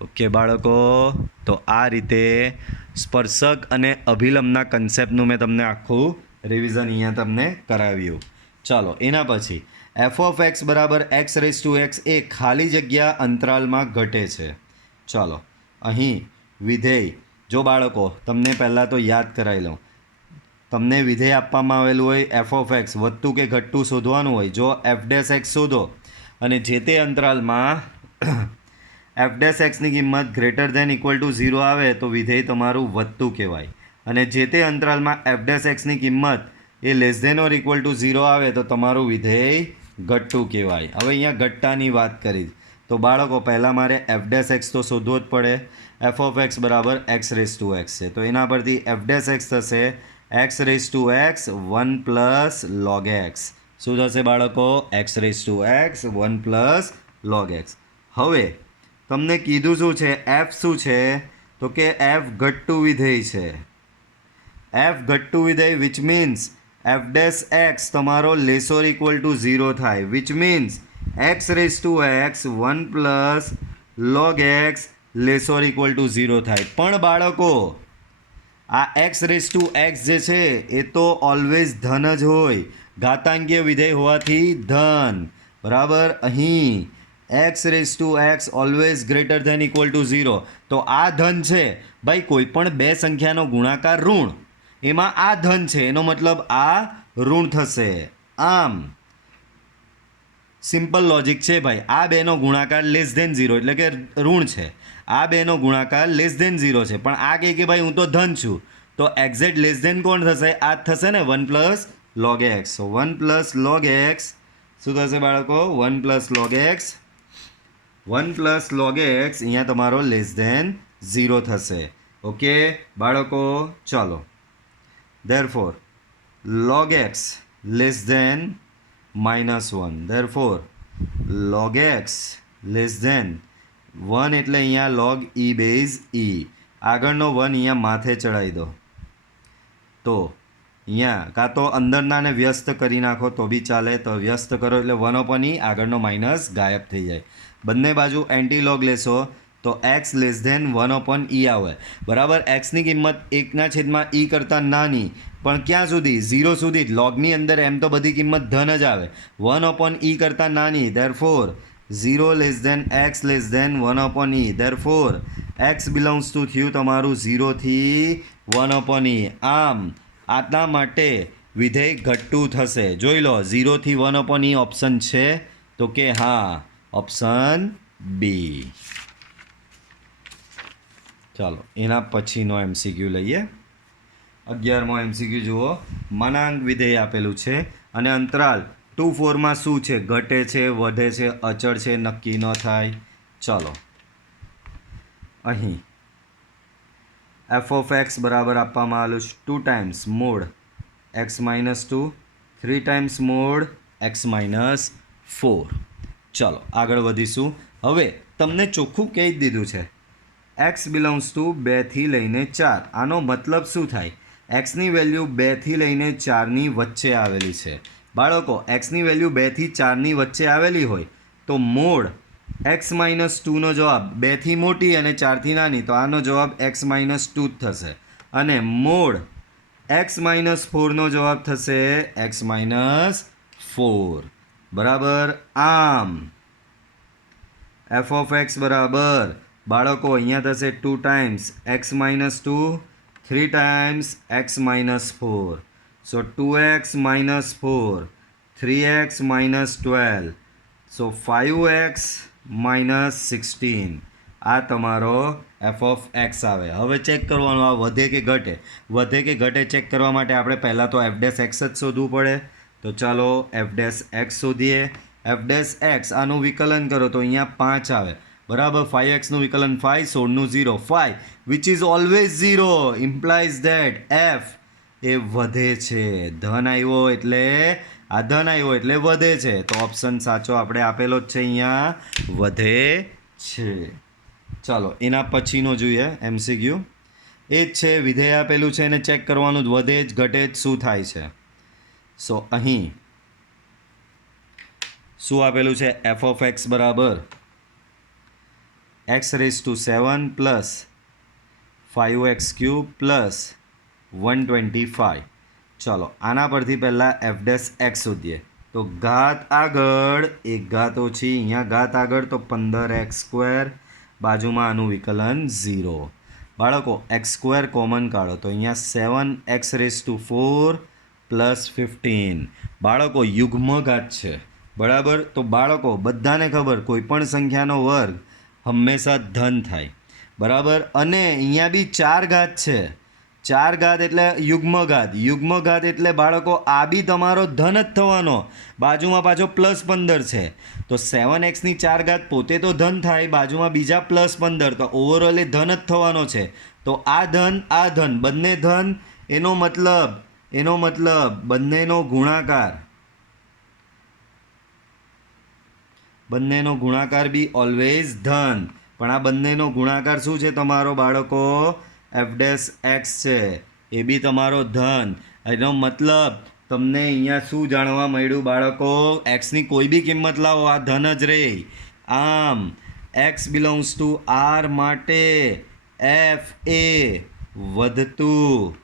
ઓકે બાળકો તો આ રીતે સ્પર્શક અને અભિલંબના કન્સેપ્ટનું મેં તમને આખું રિવિઝન અહીંયા તમને કરાવ્યું ચાલો એના પછી એફ ઓફ એક્સ બરાબર x એ ખાલી જગ્યા અંતરાલમાં ઘટે છે ચાલો અહીં વિધેય જો બાળકો તમને પહેલાં તો યાદ કરાવી લઉં તમને વિધેય આપવામાં આવેલું હોય એફ ઓફ એક્સ વધતું કે ઘટતું શોધવાનું હોય જો એફ ડેશ એક્સ શોધો અને જે તે અંતરાલમાં એફ ડેશ એક્સની કિંમત ગ્રેટર ધેન ઇક્વલ ટુ 0 આવે તો વિધેય તમારું વધતું કહેવાય અને જે તે અંતરાલમાં એફ ડેશ એક્સની કિંમત એ less than or equal to 0 આવે તો તમારું વિધેય ઘટતું કહેવાય હવે અહીંયા ઘટતાની વાત કરી તો બાળકો પહેલાં મારે એફ ડેશ એક્સ તો શોધવો જ પડે એફ ઓફ એક્સ બરાબર x છે તો એના પરથી એફ ડેશ એક્સ થશે x 1 પ્લસ log x શું થશે બાળકો x 1 પ્લસ log x હવે તમને કીધું શું છે f શું છે તો કે f ઘટતું વિધેય છે f ઘટતું વિધેય which means F dash X તમારો લેસ ઓર ઇક્વલ ટુ 0 થાય which means x 1 plus log x less or equal to 0 થાય પણ બાળકો આ x જે છે એ તો ઓલવેઝ ધન જ હોય ઘાતાંકીય વિધેય હોવાથી ધન બરાબર અહીં x always greater than equal to 0 તો આ ધન છે ભાઈ કોઈ પણ બે સંખ્યાનો ગુણાકાર ઋણ એમાં આ ધન છે એનો મતલબ આ ઋણ થશે આમ સિમ્પલ લોજિક છે ભાઈ આ બેનો ગુણાકાર લેસ ધેન 0 એટલે કે ઋણ છે આ બેનો ગુણાકાર લેસ ધેન 0 છે પણ આ કહે કે ભાઈ હું તો ધન છું તો એક્ઝેક્ટ લેસ ધેન કોણ થશે આ જ થશે ને 1 પ્લસ log x સો 1 પ્લસ log x શું થશે બાળકો 1 plus log x 1 plus log x અહીંયા તમારો લેસ ધેન 0 થશે ઓકે બાળકો ચાલો therefore log x less than -1 therefore log x less than 1 એટલે અહીંયા log e બેઝ e આગળનો 1 અહીંયા માથે ચડાવી દો તો અહીંયા કાં તો અંદરનાને વ્યસ્ત કરી નાખો તો બી ચાલે તો વ્યસ્ત કરો એટલે 1/e આગળનો માઇનસ ગાયબ થઈ જાય બંને બાજુ એન્ટી લોગ લેશો તો x લેસ ધેન 1/e આવે બરાબર એક્સની કિંમત 1/e કરતાં નાની પણ ક્યાં સુધી 0 સુધી લોગની અંદર એમ તો બધી કિંમત ધન જ આવે 1/e કરતાં નાની therefore 0 less than x less than 1/e therefore x belongs to થયું તમારું 0 થી 1/e આમ આટલા માટે વિધેય ઘટતું થશે જોઈ લો 0 થી 1/e ઓપ્શન છે તો કે હા ઓપ્શન બી ચાલો એના પછીનો MCQ લઈએ 11મો MCQ જુઓ માનાંક વિધેય આપેલું છે અને અંતરાલ 2-4 માં શું છે ઘટે છે વધે છે અચળ છે નક્કી ન થાય ચાલો અહીં એફ ઓફ એક્સ બરાબર આપવામાં આવેલું 2 times mode x - 2 3 times mode x - 4 ચાલો આગળ વધીશું હવે તમને ચોખ્ખું કહી જ દીધું છે x બિલોંગ્સ ટુ 2 થી લઈને 4 આનો મતલબ શું થાય એક્સની વેલ્યુ 2 થી લઈને 4ની વચ્ચે આવેલી છે બાળકો એક્સની વેલ્યુ 2 થી 4ની વચ્ચે આવેલી હોય તો મોડ x - 2નો જવાબ 2 થી મોટી અને 4 થી નાની તો આનો જવાબ x - 2 જ થશે અને મોડ x - 4નો જવાબ થશે x - 4 બરાબર આમ એફ ઓફ એક્સ બરાબર બાળકો અહીંયા થશે 2 ટાઈમ્સ x - 2 3 ટાઈમ્સ x - 4 સો 2x - 4 3x - 12 સો 5x - 16 આ તમારો એફ ઓફ એક્સ આવે હવે ચેક કરવાનું આ વધે કે ઘટે ચેક કરવા માટે આપણે પહેલાં તો એફ ડેશ એક્સ જ શોધવું પડે તો ચાલો એફ ડેશ એક્સ શોધીએ. એફ ડેશ એક્સ આનું વિકલન કરો તો અહીંયા 5 આવે, બરાબર. 5x નું વિકલન 5, 16નું 0, 5 which is always 0 implies that F એ વધે છે. ધન આવ્યો એટલે આ ધન આવ્યો એટલે વધે છે. તો ઓપ્શન સાચો આપણે આપેલો જ છે અહીંયા, વધે છે. ચાલો એના પછીનો જોઈએ એમસીક્યુ. એ જ છે, વિધેય આપેલું છે એને ચેક કરવાનું જ, વધે જ ઘટે જ શું થાય છે. સો અહીં શું આપેલું છે? એફ ઓફ એક્સ બરાબર x⁻7 પ્લસ 5x³ પ્લસ 125. ચાલો આના પરથી પહેલાં એફ ડેશ એક્સ શોધીએ. તો ઘાત આગળ એક ઘાત ઓછી, અહીંયા ઘાત આગળ તો 15x², બાજુમાં આનું વિકલન 0. બાળકો x² કોમન કાઢો તો અહીંયા 7x⁴ પ્લસ 15. બાળકો યુગ્મ ઘાત છે, બરાબર. તો બાળકો બધાને ખબર કોઈ પણ સંખ્યાનો વર્ગ હંમેશા ધન થાય, બરાબર. અને અહીંયા બી 4 ઘાત છે. 4 ઘાત એટલે યુગ્મ ઘાત. યુગ્મ ઘાત એટલે બાળકો આ બી તમારો ધન જ થવાનો, બાજુમાં પાછો પ્લસ 15 છે. તો 7x ની 4 ઘાત પોતે તો ધન થાય, બાજુમાં બીજા પ્લસ 15, તો ઓવરઓલ એ ધન જ થવાનો છે. તો આ ધન બંને ધન, એનો મતલબ બંનેનો ગુણાકાર બી ઓલવેઝ ધન. પણ આ બંનેનો ગુણાકાર શું છે તમારો બાળકો? એફ ડેશ એક્સ છે, એ બી તમારો ધન. એનો મતલબ તમને અહીંયા શું જાણવા મળ્યું બાળકો? એક્સની કોઈ બી કિંમત લાવો, આ ધન જ રહે. આમ એક્સ બિલોંગ્સ ટુ આર માટે એફ એ વધતું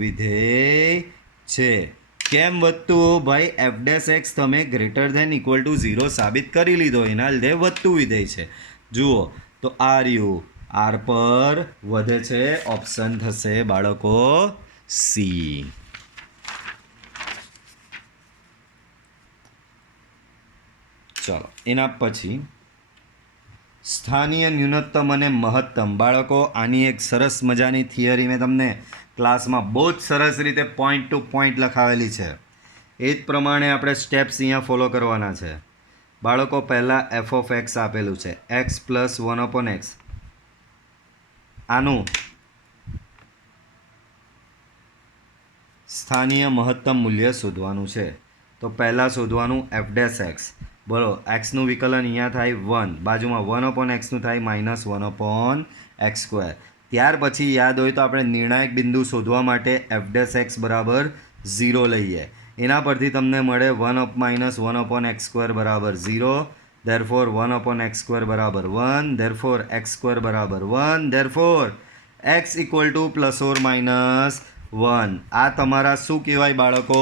વિધેય છે. કેમ વધતું? ભાઈ એફ ડેશ એક્સ તમે >= 0 સાબિત કરી લીધો, એના લીધે વધતું વિધેય છે. જુઓ તો આર પર વધે છે. ઓપ્શન થશે બાળકો સી. ચાલો એના પછી સ્થાનીય ન્યૂનતમ અને મહત્તમ. બાળકો આની એક સરસ મજાની થિયરી મેં તમને ક્લાસમાં બહુ જ સરસ રીતે પોઈન્ટ ટુ પોઈન્ટ લખાવેલી છે. એ જ પ્રમાણે આપણે સ્ટેપ્સ અહીંયા ફોલો કરવાના છે. બાળકો પહેલાં એફ ઓફ એક્સ આપેલું છે, x + 1/x. આનું સ્થાનીય મહત્તમ મૂલ્ય શોધવાનું છે. તો પહેલાં શોધવાનું એફ ડેશ એક્સ. બોલો એક્સનું વિકલન અહીંયા થાય 1, બાજુમાં 1/x થાય -1/x². ત્યાર પછી યાદ હોય તો આપણે નિર્ણાયક બિંદુ શોધવા માટે એફ ડેશ એક્સ બરાબર 0 લઈએ. એના પરથી તમને મળે 1 -1/x² બરાબર 0. therefore 1/x² બરાબર 1. therefore x² બરાબર 1. therefore x = ±1. આ તમારા શું કહેવાય બાળકો?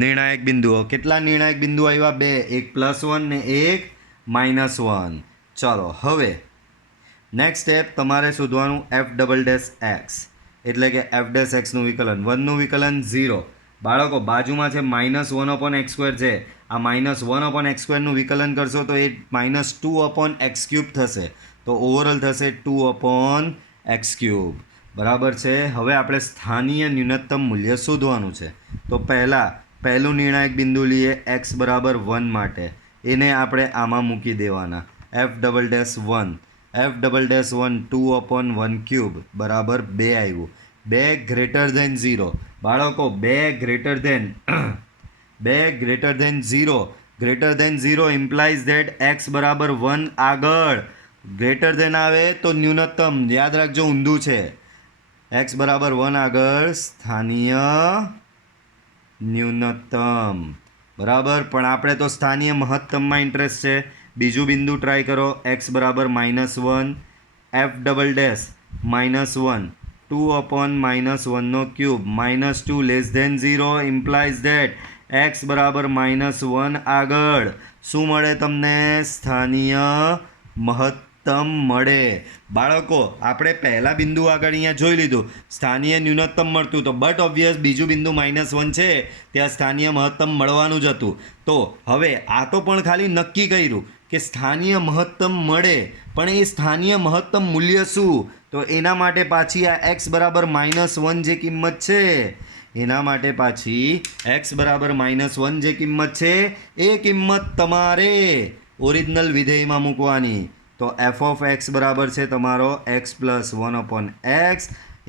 નિર્ણાયક બિંદુઓ. કેટલા નિર્ણાયક બિંદુ આવ્યા? 2, એક +1 ને એક -1. ચાલો હવે નેક્સ્ટ સ્ટેપ તમારે શોધવાનું એફ ડબલ ડેશ એક્સ, એટલે કે એફ ડેશ એક્સનું વિકલન. 1નું વિકલન 0. બાળકો બાજુમાં છે -1/x² છે, આ -1/x² નું વિકલન કરશો તો એ -2/x³ થશે. તો ઓવરઓલ થશે 2/x³. બરાબર છે. હવે આપણે સ્થાનીય ન્યૂનતમ મૂલ્ય શોધવાનું છે. તો પહેલું નિર્ણાયક બિંદુ લઈએ x બરાબર 1 માટે. એને આપણે આમાં મૂકી દેવાના. એફ ડબલ ડેશ 1 2/1³ બરાબર 2 આવ્યું. 2 > 0. બાળકો 2 > 0 ઇમ્પ્લાઇઝ ધેટ x બરાબર 1 આગળ ગ્રેટર ધેન આવે તો ન્યૂનતમ. યાદ રાખજો ઊંધું છે. x બરાબર 1 આગળ સ્થાનીય ન્યૂનતમ, બરાબર. પણ આપણે તો સ્થાનીય મહત્તમમાં ઇન્ટરેસ્ટ છે. બીજું બિંદુ ટ્રાય કરો. x બરાબર -1, F double dash -1 2/-1/3 -2 < 0 implies that x બરાબર -1 આગળ શું મળે તમને? સ્થાનીય મહત્તમ મળે. બાળકો આપણે પહેલા બિંદુ આગળ અહીંયા જોઈ લીધું સ્થાનીય ન્યૂનતમ મળતું તો, બટ ઓબ્વિયસ બીજું બિંદુ -1 છે ત્યાં સ્થાનીય મહત્તમ મળવાનું જ હતું. તો હવે આ તો પણ ખાલી નક્કી કર્યું કે સ્થાનીય મહત્તમ મળે, પણ એ સ્થાનીય મહત્તમ મૂલ્ય શું? તો એના માટે પાછી આ x બરાબર -1 જે કિંમત છે એના માટે પાછી x બરાબર -1 જે કિંમત છે એ કિંમત તમારે ઓરિજિનલ વિધેયમાં મૂકવાની. તો એફ ઓફ એક્સ બરાબર છે તમારો x પ્લસ 1/x,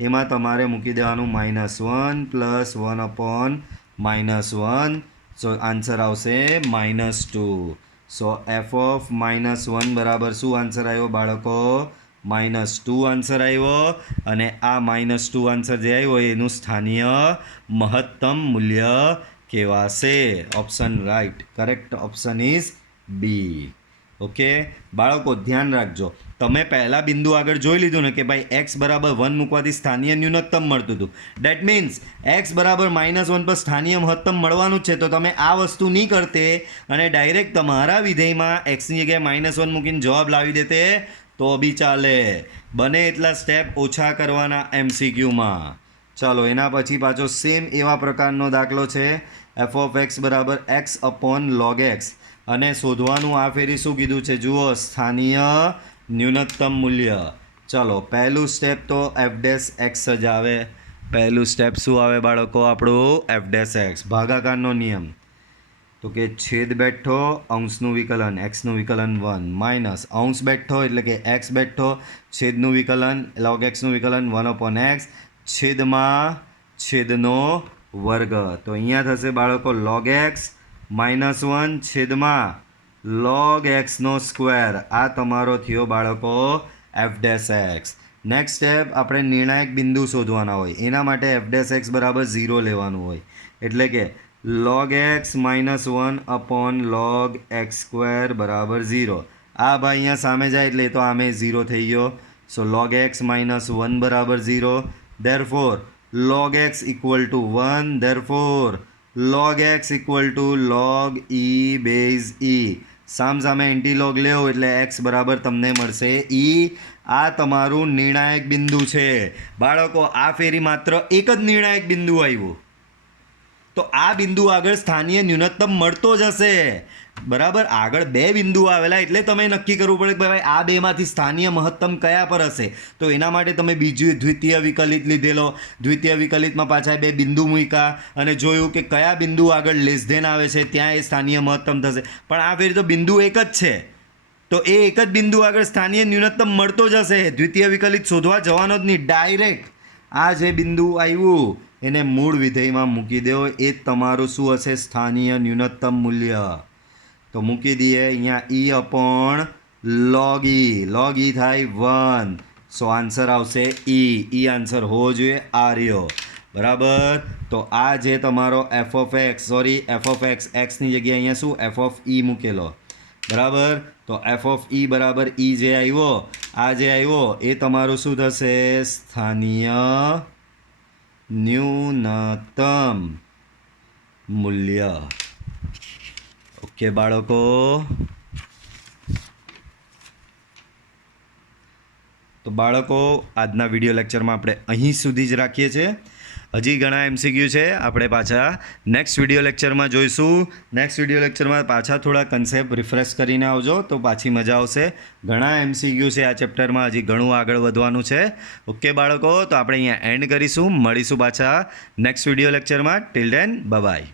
એમાં તમારે મૂકી દેવાનું -1 પ્લસ 1/-1. સો આન્સર આવશે -2. સો એફ ઓફ -1 બરાબર શું આન્સર આવ્યો બાળકો? -2 આન્સર આવ્યો. અને આ -2 આન્સર જે આવ્યો એનું સ્થાનીય મહત્તમ મૂલ્ય કહેવાશે. Option right, correct option is B. Okay બાળકો ધ્યાન રાખજો, તમે પહેલા બિંદુ આગળ જોઈ લીધું ને કે ભાઈ x બરાબર 1 મૂકવાથી સ્થાનીય ન્યૂનતમ મળતું હતું. ડેટ મીન્સ x બરાબર -1 પર સ્થાનીય મહત્તમ મળવાનું જ છે. તો તમે આ વસ્તુ નહીં કરતે અને ડાયરેક્ટ તમારા વિધેયમાં xની જગ્યાએ -1 મૂકીને જવાબ લાવી દેતે તો બી ચાલે. બને એટલા સ્ટેપ ઓછા કરવાના MCQમાં. ચાલો એના પછી પાછો સેમ એવા પ્રકારનો દાખલો છે. એફ ઓફ એક્સ બરાબર x/log x, અને શોધવાનું આ ફેરી શું કીધું છે જુઓ, સ્થાનીય ન્યૂનતમ મૂલ્ય. ચલો પહેલું સ્ટેપ તો f'(x) જ આવે. પહેલું સ્ટેપ શું આવે બાળકો આપણું? f'(x). ભાગાકારનો નિયમ તો કે છેદ બેઠો અંશનું વિકલન xનું વિકલન 1 માઇનસ અંશ બેઠો એટલે કે x બેઠો છેદનું વિકલન log xનું વિકલન 1/x છેદમાં છેદનો વર્ગ. તો અહીંયા થશે બાળકો log x -1 છેદમાં log xનો સ્ક્વેર. આ તમારો થયો બાળકો f'(x). નેક્સ્ટ સ્ટેપ આપણે નિર્ણાયક બિંદુ શોધવાના હોય, એના માટે f'(x) બરાબર 0 લેવાનું હોય. એટલે કે log x -1/log x² બરાબર 0. આ ભાઈ અહીંયા સામે જાય એટલે એ તો આમે 0 થઈ ગયો. સો log x -1 બરાબર 0. Therefore log x = 1. Therefore log x = log e base e. સામે એન્ટીલોગ લેવો એટલે x બરાબર તમને મળશે e. આ તમારું નિર્ણાયક બિંદુ છે બાળકો. આ ફેરી માત્ર એક જ નિર્ણાયક બિંદુ આવ્યું, તો આ બિંદુ આગળ સ્થાનીય ન્યૂનતમ મળતો જ હશે. બરાબર, આગળ બે બિંદુ આવેલા એટલે તમે નક્કી કરવું પડે કે ભાઈ આ બેમાંથી સ્થાનીય મહત્તમ કયા પર હશે. તો એના માટે તમે બીજું દ્વિતીય વિકલિત લીધેલો, દ્વિતીય વિકલિતમાં પાછા બે બિંદુ મૂક્યા અને જોયું કે કયા બિંદુ આગળ લેસ ધેન આવે છે ત્યાં એ સ્થાનીય મહત્તમ થશે. પણ આ ફેરી તો બિંદુ એક જ છે, તો એ એક જ બિંદુ આગળ સ્થાનીય ન્યૂનતમ મળતો જ હશે. દ્વિતીય વિકલિત શોધવા જવાનો જ નહીં, ડાયરેક્ટ આ જે બિંદુ આવ્યું એને મૂળ વિધેયમાં મૂકી દો. એ જ તમારું શું હશે? સ્થાનીય ન્યૂનતમ મૂલ્ય. તો મૂકી દઈએ અહીંયા e/log e. log e થાય 1. સો આન્સર આવશે e. e આન્સર હોવો જોઈએ આ રહ્યો. બરાબર, તો આ જે તમારો f ઓફ x ની જગ્યાએ અહીંયા શું f ઓફ e મૂકેલો. બરાબર, તો f ઓફ e બરાબર e જે આવ્યો, આ જે આવ્યો એ તમારું શું થશે? સ્થાનીય ન્યૂનતમ મૂલ્ય. ઓકે બાળકો, તો બાળકો આજના વિડીયો લેક્ચરમાં આપણે અહીં સુધી જ રાખીએ છીએ. હજી ઘણા MCQ છે, આપણે પાછા નેક્સ્ટ વિડીયો લેક્ચરમાં જોઈશું. નેક્સ્ટ વિડીયો લેક્ચરમાં પાછા થોડા કન્સેપ્ટ રિફ્રેશ કરીને આવજો તો પાછી મજા આવશે. ઘણા MCQ છે આ ચેપ્ટરમાં, હજી ઘણું આગળ વધવાનું છે. ઓકે બાળકો, તો આપણે અહીંયા એન્ડ કરીશું. મળીશું પાછા નેક્સ્ટ વિડીયો લેક્ચરમાં. Till then by.